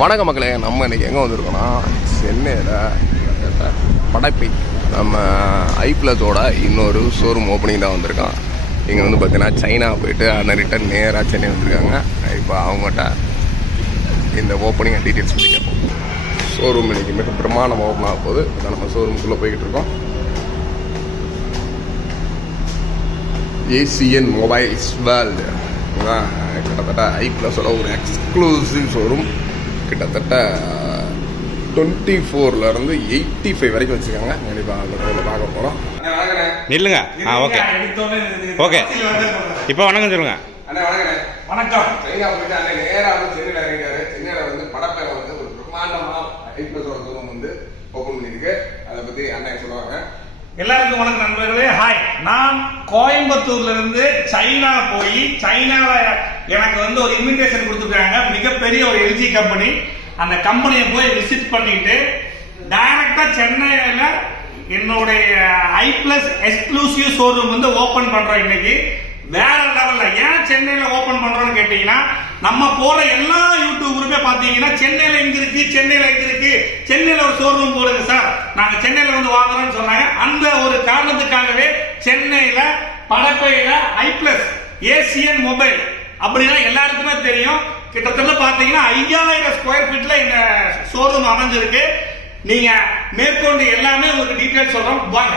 வணக்க மக்களே நம்ம இன்னைக்கு எங்கே வந்திருக்கோம்னா சென்னையில் படைப்பை நம்ம ஐ ப்ளஸோட இன்னொரு ஷோரூம் ஓப்பனிங் தான் வந்திருக்கான். இங்கே வந்து பார்த்தீங்கன்னா சைனா போயிட்டு அண்ணன் ரிட்டன் நேராக சென்னை வந்திருக்காங்க. இப்போ அவங்ககிட்ட இந்த ஓப்பனிங் டீட்டெயில்ஸ் பற்றி கேட்போம். ஷோரூம் இன்னைக்கு மிக பிரமாணமாக ஓப்பன் ஆக போகுது. இப்போ நம்ம ஷோரூமுக்குள்ளே போய்கிட்டு இருக்கோம். ஏசியன் மொபைல்ஸ் வேர்ல்டு கிட்டத்தட்ட ஐ ப்ளஸோட ஒரு எக்ஸ்க்ளூசிவ் ஷோரூம் கிட்டத்தட்ட டுவெண்ட்டி ஃபோர்லேருந்து எயிட்டி ஃபைவ் வரைக்கும் வச்சுருக்காங்க. கண்டிப்பாக அந்த பார்க்க போகிறோம் நில்லுங்க. ஆ ஓகே. ஓகே. இப்போ வணக்கம் சொல்லுங்க. வணக்கம். சைனா போயிட்டு அண்ணன் நேராக வந்து சென்னையில் இறங்கிட்டாரு. சென்னையில் வந்து படப்பேரை வந்து ஒரு பிரம்மாண்டமாக ஐ ப்ளஸோட ஷோரூம் வந்து ஓப்பன் பண்ணியிருக்கு. அதை பற்றி அண்ணன் சொல்லுவாங்க. எல்லாருக்கும் வணக்கம் நண்பர்களே. ஹாய் நான் கோயம்புத்தூர்ல இருந்து சைனா போய் சைனால எனக்கு வந்து ஒரு இன்விடேஷன் கொடுத்துருக்காங்க. மிகப்பெரிய ஒரு எல்ஜி கம்பெனி அந்த கம்பெனியை போய் விசிட் பண்ணிட்டு டைரக்டா சென்னையில என்னுடைய ஐ பிளஸ் எக்ஸ்க்ளூசிவ் ஷோரூம் வந்து ஓபன் பண்றோம் இன்னைக்கு. வேற லெவல்ல ஏன் சென்னையில ஓபன் பண்றோம்னு கேட்டீங்கன்னா நம்ம போற எல்லா யூடியூபருமே பாத்தீங்கன்னா சென்னையில எங்க இருக்கு? சென்னையில எங்க இருக்கு? சென்னையில ஒரு ஷோரூம் போடுங்க சார் நாங்க சென்னையில வந்து வாங்குறோம்னு சொன்னாங்க. அந்த ஒரு காரணத்துக்காகவே சென்னையில படப்பையில ஐ பிளஸ் ஏசியன் மொபைல் அப்படின்னா எல்லாருக்குமே தெரியும். கிட்டத்தட்ட பாத்தீங்கன்னா ஐயாயிரம் ஸ்கொயர் ஃபீட்ல இந்த ஷோரூம் அமைஞ்சிருக்கு. நீங்க மேற்கொண்டு எல்லாமே உங்களுக்கு டீட்டெயில் சொல்றோம். வாங்க.